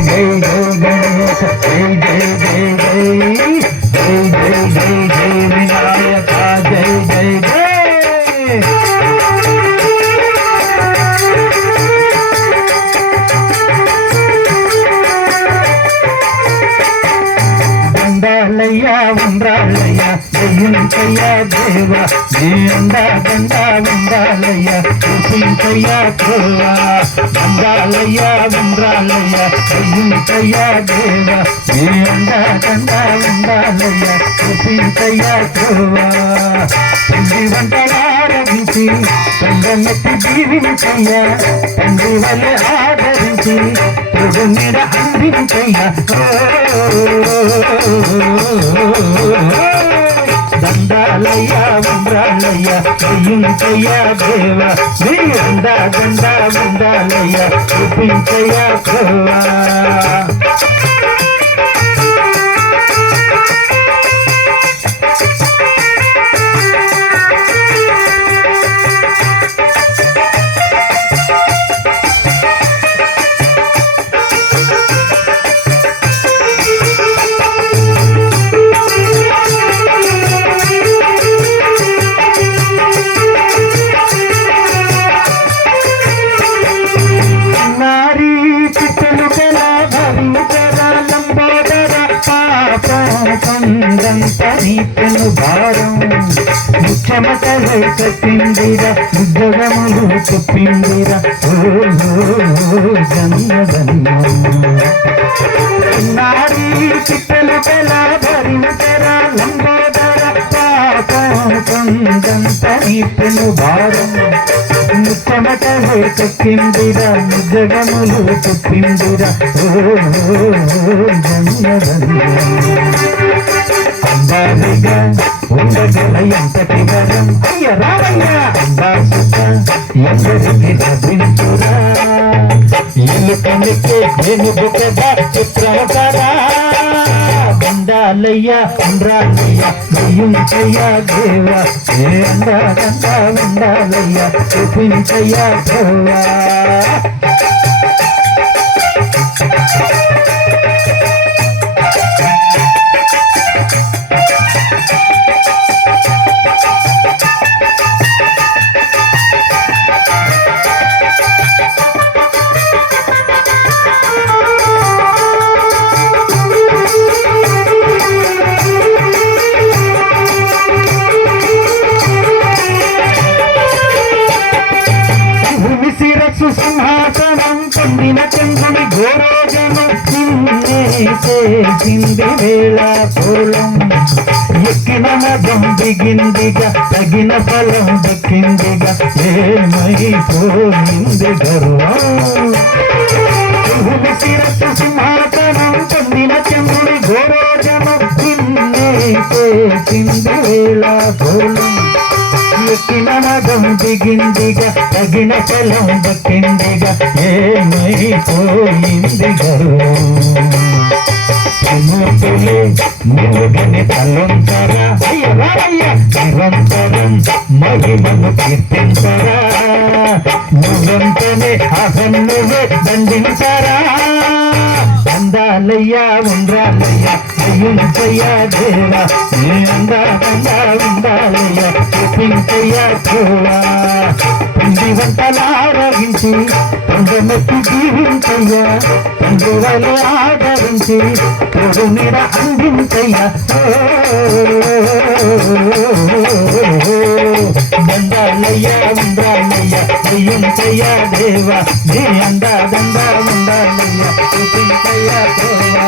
జై జై గణేశ జై జై జై జై జై జై జై జై వినాయక జై జై జై దండాలయ్యా ఉండ్రాలయ్యా జయించయ్యా దేవా నీ అండా దండా ఉండాలయ్యా చూపించయ్యా దేవా దండాలయ్యా ఉండ్రాలయ్యా జయించయ్యా దేవా నీ అండా దండా ఉండాలయ్యా చూపించయ్యా దేవా తండ్రి వంటలారగించి తండ్రి జీవించయ్యా తండ్రి వల్ల ఆదరించి ప్రభు మీద అందించయ్యా దండాలయ్యా ఉండ్రాలయ్యా జయించయ్యా దేవా నీ అండా దండా ఉండాలయ్యా చూపించయ్యా దేవా నీపెను భారం ముఖ్యమతలై కట్టిందిరా ఉద్యోగములు చెప్పిందిరా నారీ చిట్టలు బెలా భరించరా లంబోదర పాపం కొందంత నీపెను భారం ముఖ్యమతలై కట్టిందిరా ఉద్యోగములు చెప్పిందిరా అంబారిగా ఉండగల ఎంతటి వరం అయ్య రామయ్య అంబాసుత ఎందరికి లభించురా ఎలుకనికి నేను బుకదా చిత్రమకరా దండాలయ్య ఉండ్రాలయ్య జయించయ్యా దేవా ఏ అందాదండా ఉండాలయ్య చూపించయ్యా దేవా సింహాసనం పొందిన చంద్రుని ఘోరోజను చేసింది వేళ పూలం ఎక్కిన మదం దిగిందిగా తగిన ఫలం దక్కిందిగా ఏమైపోయింది గర్వం శిరస్సు సింహాసనం పొందిన చంద్రుని ఘోరోజను చేసింది వేళ పూలం ఎక్కిన మదం దిగిందిగా తగిన ఫలం దక్కిందిగా ఏమైపోయింది గర్వములే మూగని తలంతరా నిరంతరం మహిమను కీర్తించరా నువ్వంతనే అసన్నువే దండించరా అందాలయ్యా ఉండ్రాలయ్యా జయించయ్యా దేవా నీ అందాదండా ఉండాలయ్యా చూపించయ్యా దేవా పిండి వంటలారగించి తండ్రి జీవించయ్యా తండ్రి వల్ల ఆదరించి ప్రభు మీద అందించయ్యా దండాలయ్యా ఉండాలయ్యా జయించయ్యా దేవా నీ అందాదండా ఉండాలయ్యా చూపించయ్యా దేవా